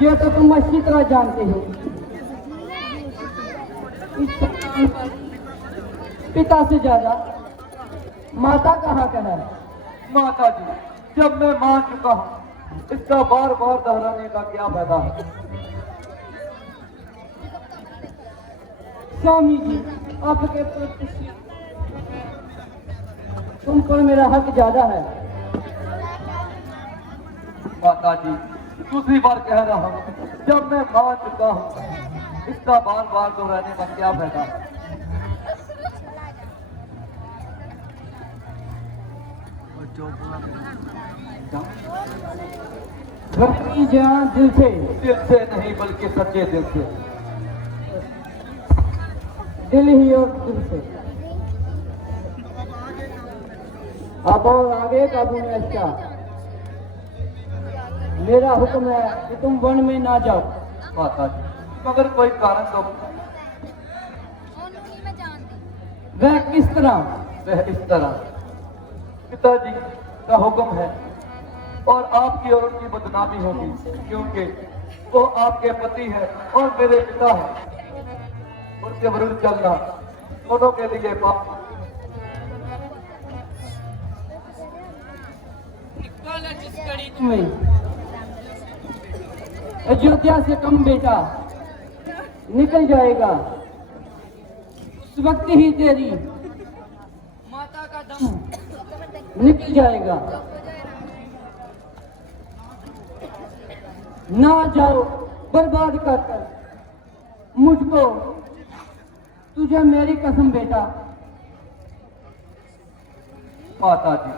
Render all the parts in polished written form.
ये तो तुम अच्छी तरह जानते हो। पिता से ज्यादा माता का हक है। माता जी, जब मैं मान चुका हूँ, इसका बार बार दोहराने का क्या फायदा है? स्वामी जी, आपके प्रति तुम पर मेरा हक ज्यादा है। माता जी, दूसरी बार कह रहा हूँ, जब मैं मान चुका हूँ, इसका बार बार दोहराने का क्या फायदा है? भक्ति जहाँ दिल से नहीं, बल्कि सच्चे दिल से। दिल ही और दिल से। अब और आगे का अच्छा, मेरा हुक्म है कि तुम वन में ना जाओ। माता जी, मगर कोई कारण तो? वह किस तरह? वह इस तरह, पिताजी का हुक्म है और आपकी और उनकी बदनामी होगी, क्योंकि वो आपके पति है और मेरे पिता है। उनके विरुद्ध चलना दोनों के लिए पाप। अयोध्या से कम बेटा निकल जाएगा, उस वक्त ही तेरी माता का दम निकल जाएगा। ना जाओ बर्बाद कर मुझको, तुझे मेरी कसम बेटा। माता जी,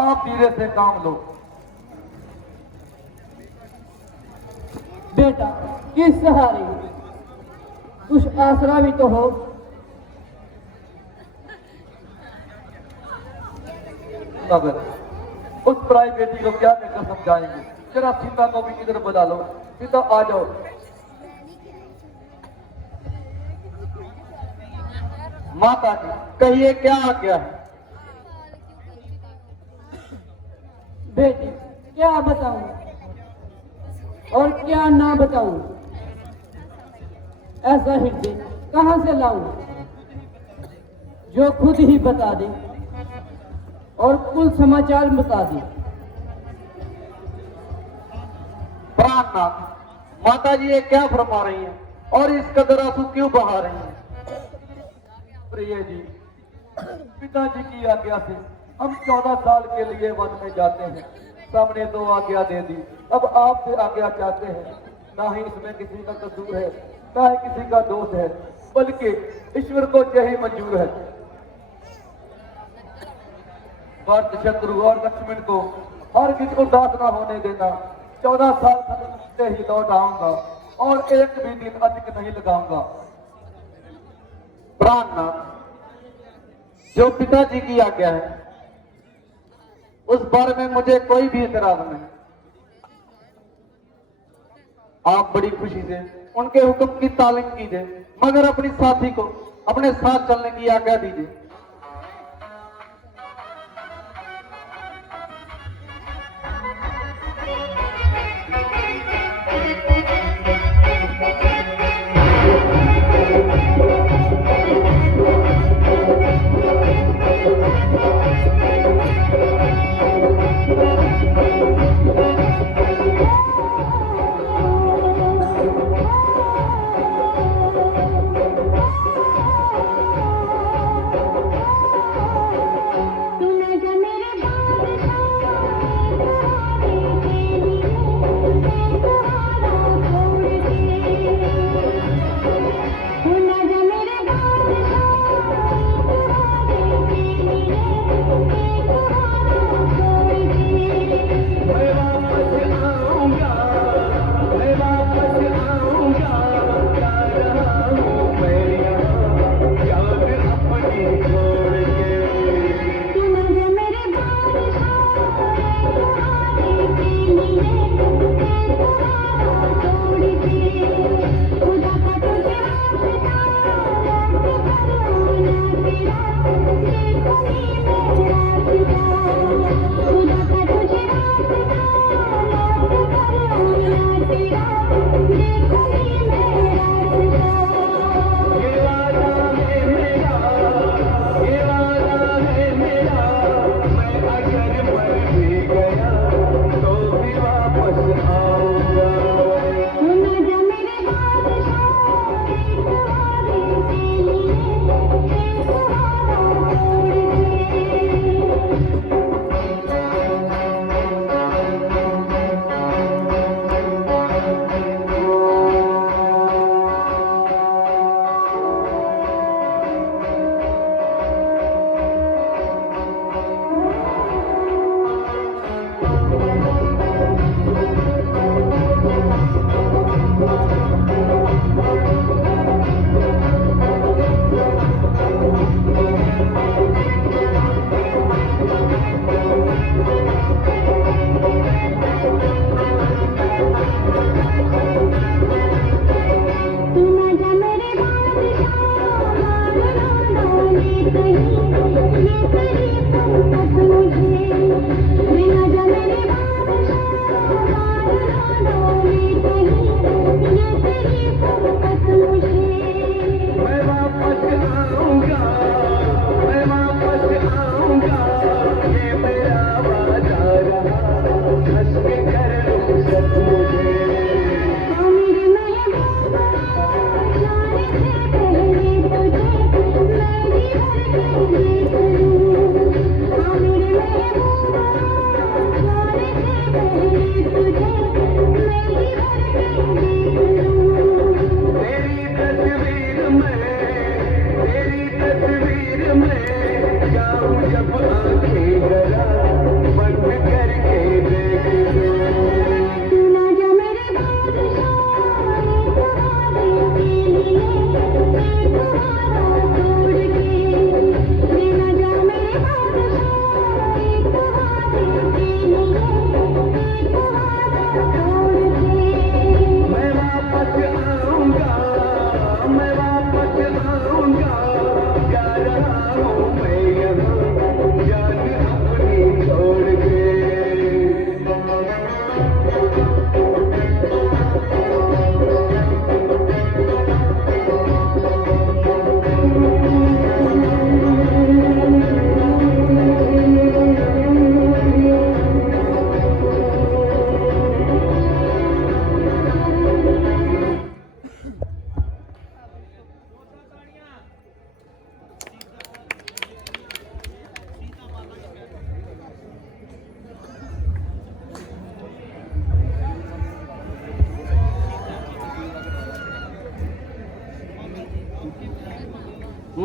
आप धीरे से काम लो। बेटा, किस सहारे? कुछ आसरा भी तो हो। मगर उस पराई बेटी को क्या कहकर समझाएंगे? जरा सीता को भी इधर बुला लो। सीता, आ जाओ। माता जी, कहिए क्या आज्ञा है? बेटी, क्या बताऊं और क्या ना बताऊं? ऐसा हृदय कहां से लाऊं जो खुद ही बता दे और कुल समाचार बता दे। प्राणनाथ, माता जी ये क्या फरमा रही हैं और इस कदर आंसू क्यों बहा रही हैं? प्रिय जी, पिताजी की आज्ञा से हम 14 साल के लिए वन में जाते हैं। सामने तो आज्ञा दे दी, अब आपसे आज्ञा चाहते हैं। ना ही इसमें किसी का कसूर है, ना ही किसी का दोष है, बल्कि ईश्वर को यही मंजूर है। भरत, शत्रु और लक्ष्मण को हर किसी उदास न होने देना। 14 साल तक ही लौट आऊंगा और एक भी दिन अधिक नहीं लगाऊंगा। प्राणनाथ, जो पिताजी की आज्ञा है उस बारे में मुझे कोई भी इतराज नहीं। आप बड़ी खुशी से उनके हुक्म की तालीम कीजिए, मगर अपनी साथी को अपने साथ चलने की आज्ञा दीजिए।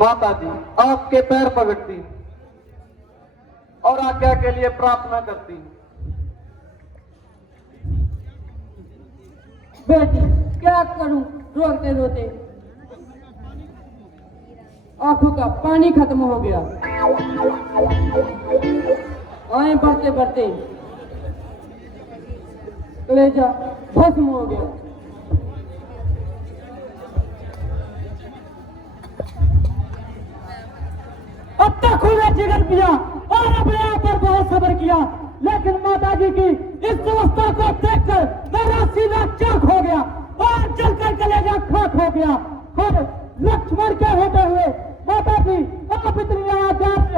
माता जी आपके पैर पकड़ती हूँ और आज्ञा के लिए प्रार्थना करती हूँ। बेटी क्या करूं रोते रोते आंखों का पानी खत्म हो गया। आए बढ़ते बढ़ते कलेजा भस्म हो गया। अब तक खूबे जिगर पिया और अपने आप पर बहुत सब्र किया, लेकिन माता जी की इस अवस्था को देखकर मेरा सीना चाक हो गया और जलकर कलेजा खाक हो गया। और लक्ष्मण के होते हुए माता जी आप इतनी आजाद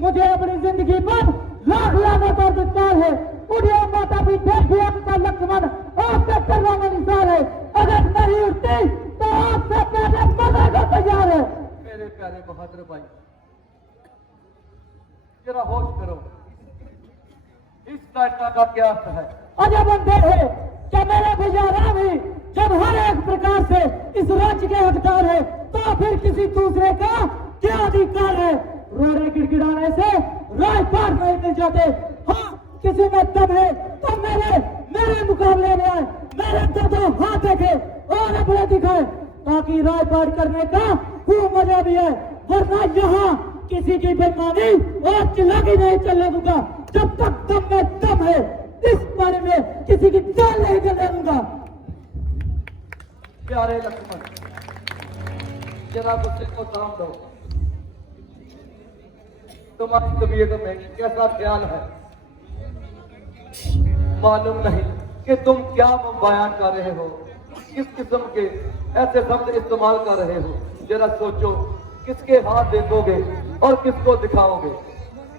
मुझे अपनी जिंदगी पर लाख लागत और दुश्वार है। उठिए माता जी, देखिए आपका लक्ष्मण आपके चरणों में निशान है। अगर नहीं उठती तो आपसे पहले मरने को तैयार है। मेरे प्यारे बहादुर भाई, जरा होश करो, इस नाटक का क्या अर्थ है? अजब अंधेर है क्या मेरे बेचारा भी जब हर एक प्रकार से इस राज्य के हकदार है तो फिर किसी दूसरे का क्या अधिकार है? रोने गिड़गिड़ाने से राजपाट नहीं मिल जाते। हाँ, किसी में दम है तो मेरे मुकाबले में आए, मेरे दो हाथ देखे और अपने दिखाए, ताकि राजपाट करने का खूब मजा भी है। वरना यहाँ किसी की बेईमानी और चिल्लाकी नहीं चलने दूंगा। जब तक दम में दम है इस बारे में किसी की चाल नहीं करने दूंगा। प्यारे लक्ष्मण, जरा गुस्से को थाम दो। तुम्हारी तबीयत में कैसा ख्याल है? मालूम नहीं कि तुम क्या बयान कर रहे हो, किस किस्म के ऐसे शब्द इस्तेमाल कर रहे हो। जरा सोचो, किसके हाथ देखोगे और किसको दिखाओगे?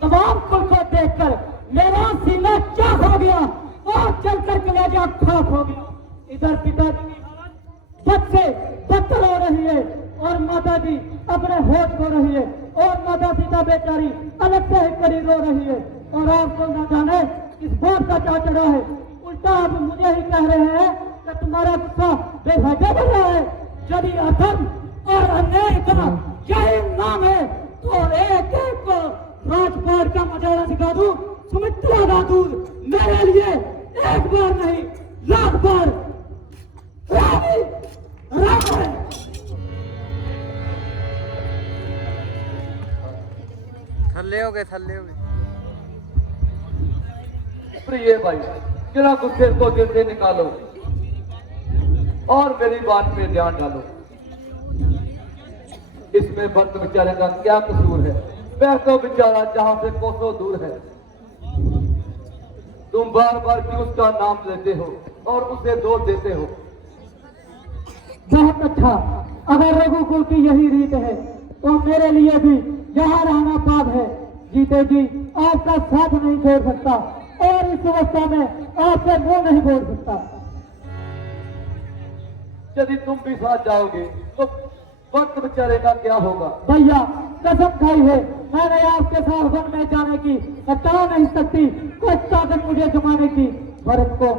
तमाम कुल को देखकर मेरा सीना चाक हो गया और चलकर कलेजा खाक हो गया। इधर पिताजी की हालत बद से बदतर हो रही है और माता जी अपने होश खो रही है और माता सीता बेचारी अलग से ही करी रो रही है। और आपको न जाने इस बात का क्या चढ़ा है। उल्टा आप मुझे ही कह रहे हैं कि तुम्हारा गुस्सा बेवजह बढ़ रहा है। यदि अधर्म और अन्याय का यही नाम है तो एक एक को राजपाट का मजारा सिखा दूं। सुमित्रा का दूध मेरे लिए एक बार नहीं लाख बार रानी राम है। थल्ले हो गए प्रिय भाई, जरा गुस्से को दिल से निकालो और मेरी बात पे ध्यान डालो। इसमें भक्त बेचारे का क्या कसूर है? वह तो बेचारा जहां से कोसों दूर है। तुम बार बार क्यों उसका नाम लेते हो और उसे दोष देते हो? बहुत अच्छा, अगर रघुकुल की यही रीत है तो मेरे लिए भी यहाँ रहना पाप है। जीते जी आपका साथ नहीं छोड़ सकता और इस अवस्था में आपसे मुंह नहीं बोल सकता। यदि तुम भी साथ जाओगे तो वक्त बेचारे का क्या होगा? भैया कसम खाई है, मैंने आपके साथ वन में जाने की हटा नहीं सकती कोई ताकत मुझे जमाने की। भरत को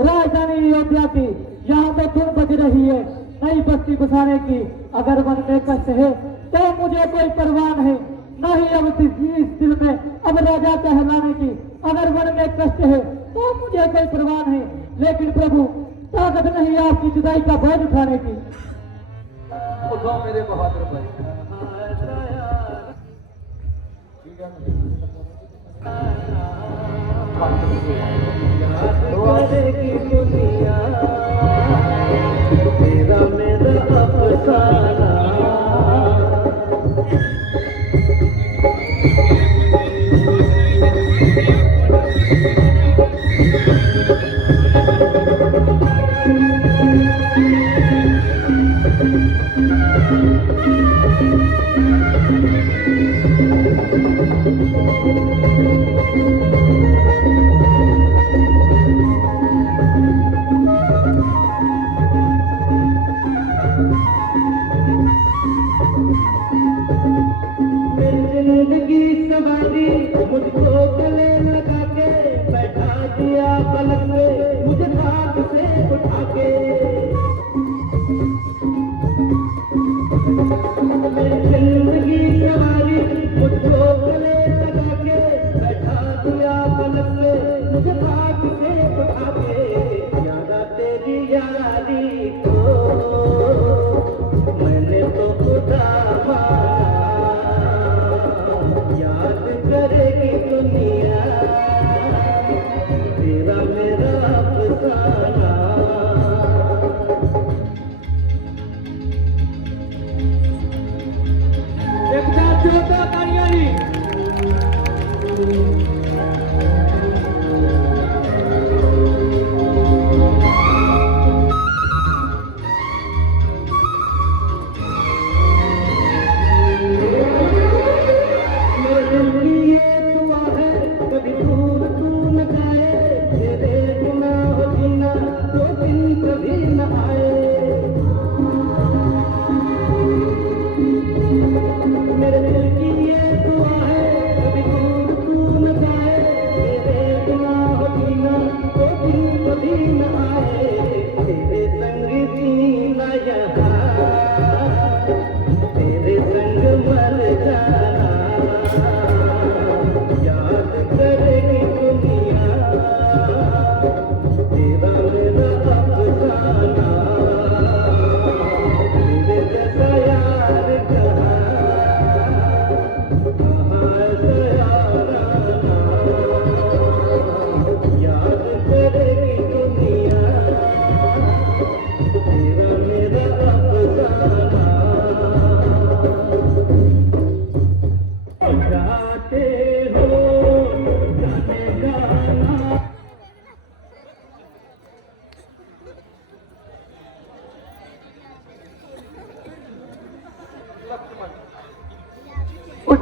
राजधानी अयोध्या की यहाँ पे धुन बज रही है नई बस्ती बसाने की। अगर वन में कष्ट है तो मुझे कोई परवाह नहीं, न ही अब इस दिल में अब राजा कहलाने की। अगर वन में कष्ट है तो मुझे कोई परवाह नहीं, लेकिन प्रभु ताकत नहीं आपकी जुदाई का बोझ उठाने की। उठो मेरे बहादुर भाई। तेरा मेरा अफसाना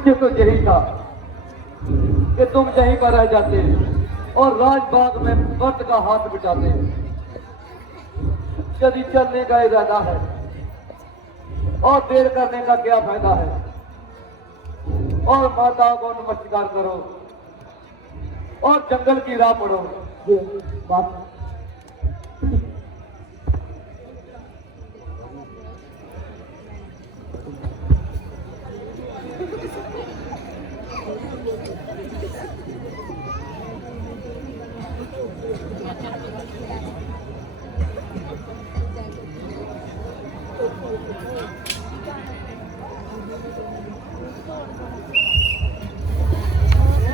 मुझे तो यही था कि तुम यहीं पर रह जाते और राजबाग में मर्द का हाथ बिठाते। यदि चलने का इरादा है और देर करने का क्या फायदा है। और माताओं को नमस्कार करो और जंगल की राह पढ़ो। ये बात